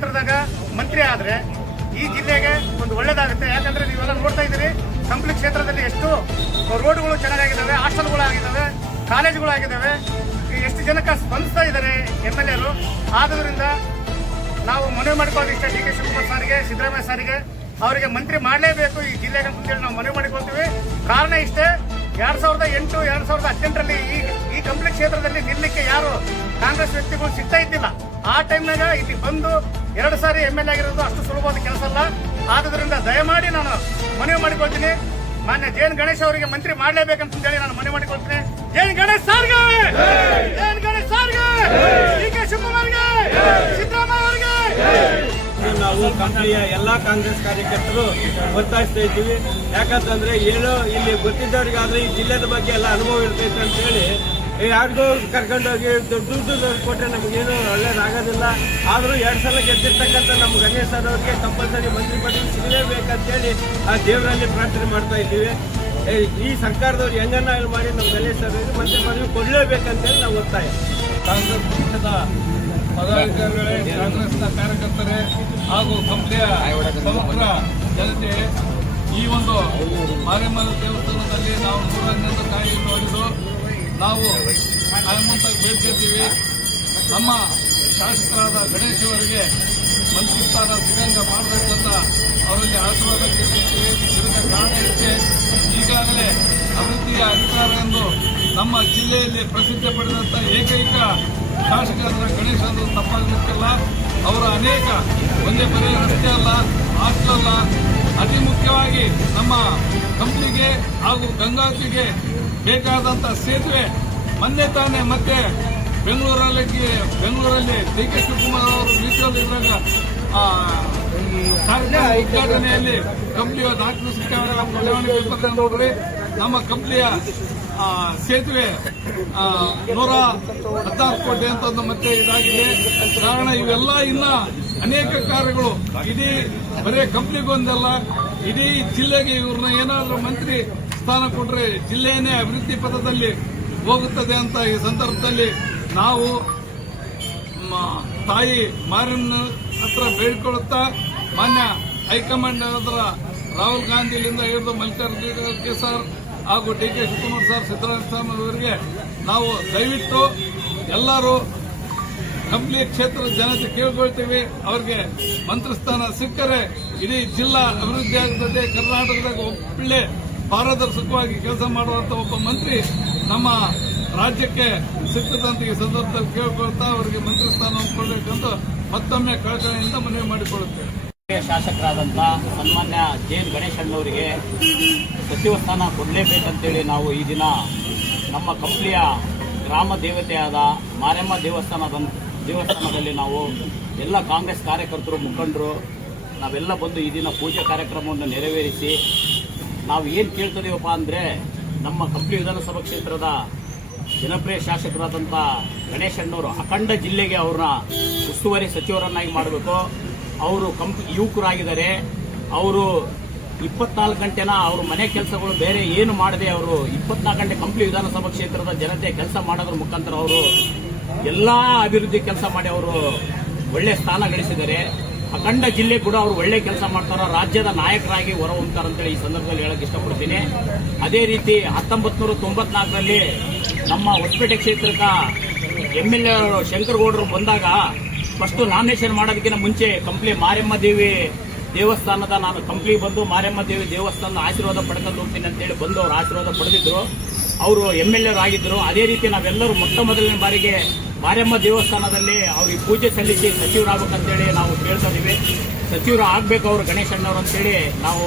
ಕ್ಷೇತ್ರದಾಗ ಮಂತ್ರಿ ಆದ್ರೆ ಈ ಜಿಲ್ಲೆಗೆ ಒಂದು ಒಳ್ಳೇದಾಗುತ್ತೆ. ಯಾಕಂದ್ರೆ ನೀವೆಲ್ಲ ನೋಡ್ತಾ ಇದ್ದೀರಿ, ಕಂಪ್ಲಿ ಕ್ಷೇತ್ರದಲ್ಲಿ ಎಷ್ಟು ರೋಡ್ಗಳು ಚೆನ್ನಾಗಿದ್ದಾವೆ, ಹಾಸ್ಟೆಲ್ಗಳು ಆಗಿದ್ದಾವೆ, ಕಾಲೇಜುಗಳು ಆಗಿದ್ದಾವೆ, ಎಷ್ಟು ಜನಕ್ಕೆ ಸ್ಪಂದಿಸ್ತಾ ಇದ್ದಾರೆ MLA. ಆದ್ರಿಂದ ನಾವು ಮನವಿ ಮಾಡಿಕೊಳ್ಳೋದು ಇಷ್ಟ, ಡಿ ಕೆ ಶಿವಕುಮಾರ್ ಸಾರಿಗೆ, ಸಿದ್ದರಾಮಯ್ಯ ಸಾರಿಗೆ ಅವರಿಗೆ ಮಂತ್ರಿ ಮಾಡಲೇಬೇಕು ಈ ಜಿಲ್ಲೆಗೆ ಅಂತೇಳಿ ನಾವು ಮನವಿ ಮಾಡಿಕೊಳ್ತೀವಿ. ಕಾರಣ ಇಷ್ಟೇ, 2008, 2018ರಲ್ಲಿ ಈ ಕಂಪ್ಲಿ ಕ್ಷೇತ್ರದಲ್ಲಿ ನಿಲ್ಲಕ್ಕೆ ಯಾರು ಕಾಂಗ್ರೆಸ್ ವ್ಯಕ್ತಿಗಳು ಸಿಗ್ತಾ ಇದ್ದಿಲ್ಲ. ಆ ಟೈಮ್ನಾಗ ಇಲ್ಲಿ ಬಂದು 2 ಸಾರಿ MLA ಆಗಿರೋದು ಅಷ್ಟು ಸುಲಭವಾದ ಕೆಲಸ ಅಲ್ಲ. ಆದ್ರಿಂದ ದಯಮಾಡಿ ನಾನು ಮನವಿ ಮಾಡಿಕೊಳ್ತೀನಿ, ಮಾನ್ಯ ಜೈನ್ ಗಣೇಶ್ ಅವರಿಗೆ ಮಂತ್ರಿ ಮಾಡಲೇಬೇಕಂತ ಹೇಳಿ ನಾನು ಮನವಿ ಮಾಡಿಕೊಳ್ತೀನಿ. ಜೈನ್ ಗಣೇಶ್ ಸಾರ್ಗೆ, ಜೈನ್ ಗಣೇಶ್ ಸಾರ್ಗೆ, ಡಿ ಕೆ ಶಿವಕುಮಾರ್ಗೆ, ಸಿದ್ದರಾಮಯ್ಯ ಅವರಿಗೆ. ನಾವು ಕಂಪ್ನಿಯ ಎಲ್ಲಾ ಕಾಂಗ್ರೆಸ್ ಕಾರ್ಯಕರ್ತರು ಒತ್ತಾಯಿಸ್ತಾ ಇದ್ದೀವಿ. ಯಾಕಂತಂದ್ರೆ ಏನೋ ಇಲ್ಲಿ ಗೊತ್ತಿದ್ದವರಿಗಾದ್ರೆ ಈ ಜಿಲ್ಲೆದ ಬಗ್ಗೆ ಎಲ್ಲ ಅನುಭವ ಇರ್ತೈತೆ ಅಂತ ಹೇಳಿ ಯಾರಿಗೂ ಕರ್ಕೊಂಡೋಗಿ ದುಡ್ಡು ಕೊಟ್ಟರೆ ನಮಗೇನು ಒಳ್ಳೇದಾಗೋದಿಲ್ಲ. ಆದರೂ 2 ಸಲ ಗೆದ್ದಿರ್ತಕ್ಕಂಥ ನಮ್ಮ ಗಣೇಶ್ ಸರ್ ಅವರಿಗೆ ಕಂಪಲ್ಸರಿ ಮಂತ್ರಿ ಪದವಿ ಸಿಗಲೇಬೇಕಂತೇಳಿ ಆ ದೇವರಲ್ಲಿ ಪ್ರಾರ್ಥನೆ ಮಾಡ್ತಾ ಇದ್ದೀವಿ. ಈ ಸರ್ಕಾರದವ್ರು ಹೆಂಗನ್ನ ಮಾಡಿ ನಮ್ಮ ಗಣೇಶ್ ಸರ್ ಅವರಿಗೆ ಮಂತ್ರಿ ಪದವಿ ಕೊಡಲೇಬೇಕಂತೇಳಿ ನಾವು ಒತ್ತಾಯ. ಕಾಂಗ್ರೆಸ್ ಪಕ್ಷದ ಪದಾಧಿಕಾರಿಗಳೇ, ಕಾಂಗ್ರೆಸ್ನ ಕಾರ್ಯಕರ್ತರೇ ಹಾಗೂ ಕಂಪ್ನಿಯ ಸಮಗ್ರ ಜನತೆ, ಈ ಒಂದು ಮಾರಿಯಮ್ಮ ದೇವಸ್ಥಾನದಲ್ಲಿ ನಾವು 111 ಕಾಯಿಲೆ ನೋಡಿದ್ದು ನಾವು ಕಾಯಮಂತಾಗಿ ಬೇಡ್ಕೊಳ್ತೀವಿ. ನಮ್ಮ ಶಾಸಕರಾದ ಗಣೇಶ್ ಅವರಿಗೆ ಮಂತ್ರಿ ಸ್ಥಾನ ಸಿಗಂಗ ಮಾಡಬೇಕು ಅಂತ ಅವರಲ್ಲಿ ಆಶೀರ್ವಾದ ಕೇಳ್ತೀವಿ. ಇದಕ್ಕೆ ಕಾರಣ ಇಷ್ಟೇ, ಈಗಾಗಲೇ ಅಭಿವೃದ್ಧಿಯ ಅಧಿಕಾರ ಎಂದು ನಮ್ಮ ಜಿಲ್ಲೆಯಲ್ಲಿ ಪ್ರಸಿದ್ಧಿ ಪಡೆದಂಥ ಏಕೈಕ ಶಾಸಕರಾದ ಗಣೇಶ್ ಅವರು ತಪ್ಪಾಗಲಿಕ್ಕಿಲ್ಲ. ಅವರ ಅನೇಕ ಒಂದೇ ಬರೀ ರಸ್ತೆ ಅಲ್ಲ, ಹಾಸ್ಟೆಲ್ ಅಲ್ಲ, ಅತಿ ಮುಖ್ಯವಾಗಿ ನಮ್ಮ ಕಂಪ್ನಿಗೆ ಹಾಗೂ ಗಂಗಾವತಿಗೆ ಬೇಕಾದಂತ ಸೇತುವೆ ಮೊನ್ನೆ ತಾನೇ ಮತ್ತೆ ಬೆಂಗಳೂರಲ್ಲಿ ಡಿ ಕೆ ಶಿವಕುಮಾರ್ ಅವರು ಮೀಸಲಿದ್ದಾಗ ಉದ್ಘಾಟನೆಯಲ್ಲಿ ಕಂಪ್ನಿಯ 4 ನೋಡ್ರಿ, ನಮ್ಮ ಕಂಪ್ನಿಯ ಸೇತುವೆ 116 ಕೋಟಿ ಅಂತ ಮತ್ತೆ ಇದಾಗಿದೆ. ಕಾರಣ ಇವೆಲ್ಲ ಇನ್ನ ಅನೇಕ ಕಾರ್ಯಗಳು ಇಡೀ ಬರೇ ಕಂಪ್ನಿಗೊಂದಲ್ಲ, ಇಡೀ ಜಿಲ್ಲೆಗೆ ಇವ್ರನ್ನ ಏನಾದ್ರೂ ಮಂತ್ರಿ ಸ್ಥಾನ ಕೊಟ್ರೆ ಜಿಲ್ಲೆಯನ್ನೇ ಅಭಿವೃದ್ಧಿ ಪಥದಲ್ಲಿ ಹೋಗುತ್ತದೆ ಅಂತ ಈ ಸಂದರ್ಭದಲ್ಲಿ ನಾವು ತಾಯಿ ಮಾರನ್ನ ಹತ್ರ ಬೇಡಿಕೊಳ್ಳುತ್ತಾ, ಮಾನ್ಯ ಹೈಕಮಾಂಡ್ ರಾಹುಲ್ ಗಾಂಧಿಯಿಂದ ಹಿಡಿದು ಮಲ್ಲಿಕಾರ್ಜುನ ಖರ್ಗೆ ಸರ್ ಹಾಗೂ D K Shivakumar sir, Siddaramaiah ಅವರಿಗೆ ನಾವು ದಯವಿಟ್ಟು ಎಲ್ಲರೂ ಕಂಪ್ಲಿ ಕ್ಷೇತ್ರದ ಜನತೆ ಕೇಳ್ಕೊಳ್ತೀವಿ, ಅವರಿಗೆ ಮಂತ್ರಿ ಸ್ಥಾನ ಸಿಕ್ಕರೆ ಇಡೀ ಜಿಲ್ಲಾ ಅಭಿವೃದ್ಧಿ ಆಗುತ್ತದೆ. ಕರ್ನಾಟಕದಾಗ ಒಳ್ಳೆ ಪಾರದರ್ಶಕವಾಗಿ ಕೆಲಸ ಮಾಡುವಂತ ಒಬ್ಬ ಮಂತ್ರಿ ನಮ್ಮ ರಾಜ್ಯಕ್ಕೆ ಸಿಕ್ಕದಂತ ಈ ಸಂದರ್ಭದಲ್ಲಿ ಕೇಳಿಕೊಳ್ತಾ ಅವರಿಗೆ ಮಂತ್ರಿ ಸ್ಥಾನ ಕೊಡಬೇಕಂತ ಮತ್ತೊಮ್ಮೆ ಕಳಕಳಿಯಿಂದ ಮನವಿ ಮಾಡಿಕೊಳ್ಳುತ್ತೇವೆ. ಶಾಸಕರಾದಂಥ ಸನ್ಮಾನ್ಯ ಜೈನ್ ಗಣೇಶ್ ಅಣ್ಣವರಿಗೆ ಸಚಿವ ಸ್ಥಾನ ಕೊಡಲೇಬೇಕಂತೇಳಿ ನಾವು ಈ ದಿನ ನಮ್ಮ ಕಂಪ್ಲಿಯ ಗ್ರಾಮ ದೇವತೆಯಾದ ಮಾರಿಯಮ್ಮ ದೇವಸ್ಥಾನದಲ್ಲಿ ನಾವು ಎಲ್ಲ ಕಾಂಗ್ರೆಸ್ ಕಾರ್ಯಕರ್ತರು, ಮುಖಂಡರು ನಾವೆಲ್ಲ ಬಂದು ಈ ದಿನ ಪೂಜೆ ಕಾರ್ಯಕ್ರಮವನ್ನು ನೆರವೇರಿಸಿ ನಾವು ಏನು ಕೇಳ್ತಿದೀವಪ್ಪ ಅಂದರೆ, ನಮ್ಮ ಕಂಪ್ಲಿ ವಿಧಾನಸಭಾ ಕ್ಷೇತ್ರದ ಜನಪ್ರಿಯ ಶಾಸಕರಾದಂಥ ಗಣೇಶ್ ಅಣ್ಣವರು ಅಖಂಡ ಜಿಲ್ಲೆಗೆ ಅವ್ರನ್ನ ಉಸ್ತುವಾರಿ ಸಚಿವರನ್ನಾಗಿ ಮಾಡಬೇಕು. ಅವರು ಯುವಕರಾಗಿದ್ದಾರೆ, ಅವರು 24 ಗಂಟೆನ ಅವ್ರ ಮನೆ ಕೆಲಸಗಳು ಬೇರೆ ಏನು ಮಾಡದೆ ಅವರು 24 ಗಂಟೆ ಕಂಪ್ಲಿ ವಿಧಾನಸಭಾ ಕ್ಷೇತ್ರದ ಜನತೆ ಕೆಲಸ ಮಾಡೋದ್ರ ಮುಖಾಂತರ ಅವರು ಎಲ್ಲಾ ಅಭಿವೃದ್ಧಿ ಕೆಲಸ ಮಾಡಿ ಅವರು ಒಳ್ಳೆ ಸ್ಥಾನ ಗಳಿಸಿದ್ದಾರೆ. ಅಖಂಡ ಜಿಲ್ಲೆ ಕೂಡ ಅವರು ಒಳ್ಳೆ ಕೆಲಸ ಮಾಡ್ತಾರ, ರಾಜ್ಯದ ನಾಯಕರಾಗಿ ಹೊರ ಹೊಮ್ತಾರಂತೇಳಿ ಈ ಸಂದರ್ಭದಲ್ಲಿ ಹೇಳಕ್ ಇಷ್ಟಪಡ್ತೀನಿ. ಅದೇ ರೀತಿ 1994ರಲ್ಲಿ ನಮ್ಮ ಹೊಸಪೇಟೆ ಕ್ಷೇತ್ರಕ್ಕೆ MLA ಶಂಕರಗೌಡರು ಬಂದಾಗ ಫಸ್ಟ್ ನಾಮಿನೇಷನ್ ಮಾಡೋದಕ್ಕಿಂತ ಮುಂಚೆ ಕಂಪ್ಲಿ ಮಾರಿಯಮ್ಮ ದೇವಿ ದೇವಸ್ಥಾನದ ನಾನು ಕಂಪ್ಲಿ ಬಂದು ಮಾರಿಯಮ್ಮ ದೇವಿ ದೇವಸ್ಥಾನದ ಆಶೀರ್ವಾದ ಪಡ್ಕೊಂಡು ಹೋಗ್ತೀನಿ ಅಂತೇಳಿ ಬಂದು ಅವರು ಆಶೀರ್ವಾದ ಪಡೆದಿದ್ರು. ಅವರು MLA ಆಗಿದ್ರು. ಅದೇ ರೀತಿ ನಾವೆಲ್ಲರೂ ಮೊದಲನೇ ಬಾರಿಗೆ ಮಾರಿಯಮ್ಮ ದೇವಸ್ಥಾನದಲ್ಲಿ ಅವ್ರಿಗೆ ಪೂಜೆ ಸಲ್ಲಿಸಿ ಸಚಿವರಾಗಬೇಕಂತೇಳಿ ನಾವು ಕೇಳ್ತಾ ಇದೀವಿ. ಸಚಿವರು ಆಗ್ಬೇಕು ಅವರು ಗಣೇಶ್ ಅಣ್ಣವರು ಅಂತೇಳಿ ನಾವು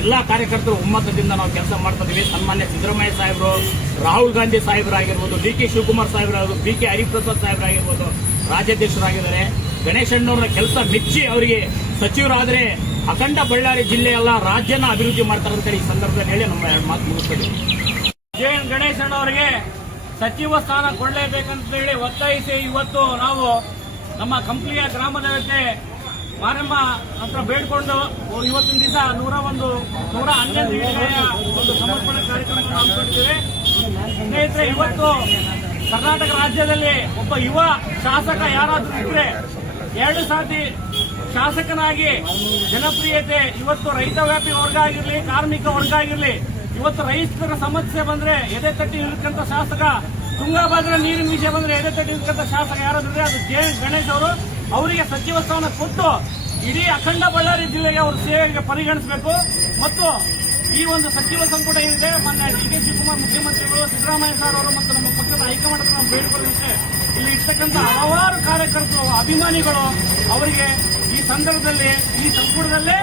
ಎಲ್ಲಾ ಕಾರ್ಯಕರ್ತರು ಒಮ್ಮತದಿಂದ ನಾವು ಕೆಲಸ ಮಾಡ್ತಾ ಇದೀವಿ. ಸನ್ಮಾನ್ಯ ಸಿದ್ದರಾಮಯ್ಯ ಸಾಹೇಬರು, ರಾಹುಲ್ ಗಾಂಧಿ ಸಾಹೇಬರಾಗಿರ್ಬೋದು, ಡಿ ಕೆ ಶಿವಕುಮಾರ್ ಸಾಹೇಬರಾಗಿರ್ಬೋದು, BK ಹರಿಪ್ರಸಾದ್ ಸಾಹೇಬರಾಗಿರ್ಬೋದು ರಾಜ್ಯಾಧ್ಯಕ್ಷರಾಗಿದ್ದಾರೆ. ಗಣೇಶ್ ಅಣ್ಣವ್ರ ಕೆಲಸ ಮೆಚ್ಚಿ ಅವರಿಗೆ ಸಚಿವರಾದರೆ ಅಖಂಡ ಬಳ್ಳಾರಿ ಜಿಲ್ಲೆ ಎಲ್ಲ ರಾಜ್ಯನ ಅಭಿವೃದ್ಧಿ ಮಾಡ್ತಾರಂತೇಳಿ ಈ ಸಂದರ್ಭದಲ್ಲಿ ಹೇಳಿ ನಮ್ಮ ಮಾತು ಮುಗಿಸ್ತೀವಿ. ಜೈನ್ ಗಣೇಶ್ ಅಣ್ಣವರಿಗೆ ಸಚಿವ ಸ್ಥಾನ ಕೊಡಲೇಬೇಕಂತ ಹೇಳಿ ಒತ್ತಾಯಿಸಿ ಇವತ್ತು ನಾವು ನಮ್ಮ ಕಂಪ್ಲಿಯ ಗ್ರಾಮ ದೇವತೆ ಮಾರಮ್ಮ ಹತ್ರ ಬೇಡ್ಕೊಂಡು ಇವತ್ತಿನ ದಿವಸ 111 ಒಂದು ಸಮರ್ಪಣಾ ಕಾರ್ಯಕ್ರಮ ಹಮ್ಮಿಕೊಂಡಿದ್ದೇವೆ. ಸ್ನೇಹಿತರೆ, ಇವತ್ತು ಕರ್ನಾಟಕ ರಾಜ್ಯದಲ್ಲಿ ಒಬ್ಬ ಯುವ ಶಾಸಕ ಯಾರಾದ್ರೂ ಇದ್ರೆ 2 ಸಾರಿ ಶಾಸಕನಾಗಿ ಜನಪ್ರಿಯತೆ ಇವತ್ತು ರೈತ ವ್ಯಾಪಿ ವರ್ಗ ಆಗಿರ್ಲಿ, ಕಾರ್ಮಿಕ ವರ್ಗ ಆಗಿರ್ಲಿ, ಇವತ್ತು ರೈತರ ಸಮಸ್ಯೆ ಬಂದ್ರೆ ಎದೆ ತಟ್ಟಿ ನಿಲ್ಕಂತ ಶಾಸಕ, ತುಂಗಭದ್ರಾ ನೀರಿನ ವಿಷಯ ಬಂದ್ರೆ ಎದೆ ತಟ್ಟಿ ನಿಲ್ಕಂತ ಶಾಸಕ ಯಾರಾದ್ರೆ ಅದು ಜೆ ಗಣೇಶ್ ಅವರು. ಅವರಿಗೆ ಸಚಿವ ಸ್ಥಾನ ಕೊಟ್ಟು ಇಡೀ ಅಖಂಡ ಬಳ್ಳಾರಿ ಜಿಲ್ಲೆಗೆ ಅವರು ಸೇವೆಗೆ ಪರಿಗಣಿಸಬೇಕು. ಮತ್ತು ಈ ಒಂದು ಸಚಿವ ಸಂಪುಟ ಏನಿದೆ, ಮೊನ್ನೆ ಡಿ.ಕೆ. ಶಿವಕುಮಾರ್ ಮುಖ್ಯಮಂತ್ರಿಗಳು, ಸಿದ್ದರಾಮಯ್ಯ ಸರ್ ಅವರು ಮತ್ತು ನಮ್ಮ ಪಕ್ಷದ ಹೈಕಮಾಂಡ್ ನಾವು ಬೇಡಿಕೊಳ್ಳುವಂತೆ ಇಲ್ಲಿ ಇರ್ತಕ್ಕಂಥ ಹಲವಾರು ಕಾರ್ಯಕರ್ತರು, ಅಭಿಮಾನಿಗಳು ಅವರಿಗೆ ಈ ಸಂದರ್ಭದಲ್ಲಿ ಈ ಸಂಪುಟದಲ್ಲೇ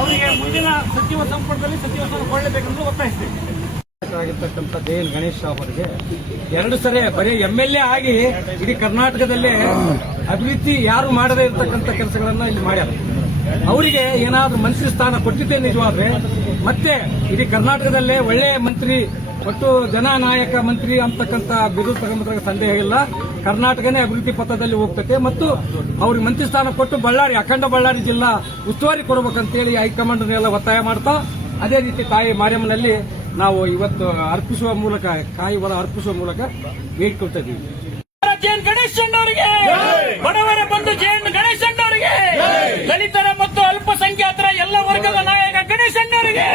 ಅವರಿಗೆ ಮುಂದಿನ ಸಚಿವ ಸಂಪುಟದಲ್ಲಿ ಸಚಿವ ಸ್ಥಾನ ಕೊಡಲೇಬೇಕೆಂದು ಒತ್ತಾಯಿಸ್ತೀವಿ. ಆಗಿರ್ತಕ್ಕಂಥ ಜೆ.ಎನ್. ಗಣೇಶ್ ಅವರಿಗೆ 2 ಸರಿ ಬರೀ MLA ಆಗಿ ಇಡೀ ಕರ್ನಾಟಕದಲ್ಲೇ ಅಭಿವೃದ್ಧಿ ಯಾರು ಮಾಡದೇ ಇರತಕ್ಕಂಥ ಕೆಲಸಗಳನ್ನ ಇಲ್ಲಿ ಮಾಡ್ಯಾರ. ಅವರಿಗೆ ಏನಾದ್ರೂ ಮಂತ್ರಿ ಸ್ಥಾನ ಕೊಟ್ಟಿದ್ದೇ ನಿಜವಾದ್ರೆ ಮತ್ತೆ ಇಡೀ ಕರ್ನಾಟಕದಲ್ಲೇ ಒಳ್ಳೆಯ ಮಂತ್ರಿ ಮತ್ತು ಜನನಾಯಕ ಮಂತ್ರಿ ಅಂತಕ್ಕಂಥ ಬಿರುದು ತಗೊಂಬಂದಾಗ ಸಂದೇಹ ಇಲ್ಲ. ಕರ್ನಾಟಕನೇ ಅಭಿವೃದ್ಧಿ ಪಥದಲ್ಲಿ ಹೋಗ್ತದೆ ಮತ್ತು ಅವ್ರಿಗೆ ಮಂತ್ರಿ ಸ್ಥಾನ ಕೊಟ್ಟು ಅಖಂಡ ಬಳ್ಳಾರಿ ಜಿಲ್ಲಾ ಉಸ್ತುವಾರಿ ಕೊಡಬೇಕಂತೇಳಿ ಹೈಕಮಾಂಡ್ನೆಲ್ಲ ಒತ್ತಾಯ ಮಾಡ್ತಾ, ಅದೇ ರೀತಿ ತಾಯಿ ಮಾರಿಯಮ್ಮನಲ್ಲಿ ನಾವು ಇವತ್ತು ಅರ್ಪಿಸುವ ಮೂಲಕ, ಕಾಯಿ ಹೊರ ಅರ್ಪಿಸುವ ಮೂಲಕ ಬೇಡ್ಕೊಳ್ತಾ ಇದ್ದೀವಿ. ಜೆ.ಎನ್. ಗಣೇಶ್ ಅವರಿಗೆ, ಬಡವರ ಬಂಧು ಜೆ.ಎನ್. ಗಣೇಶ್ ಅವರಿಗೆ, ದಲಿತರ ಮತ್ತು ಅಲ್ಪಸಂಖ್ಯಾತರ ಎಲ್ಲ ವರ್ಗದ ನಾಯಕ ಗಣೇಶ್ ಅವರಿಗೆ.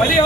ಒಲೆ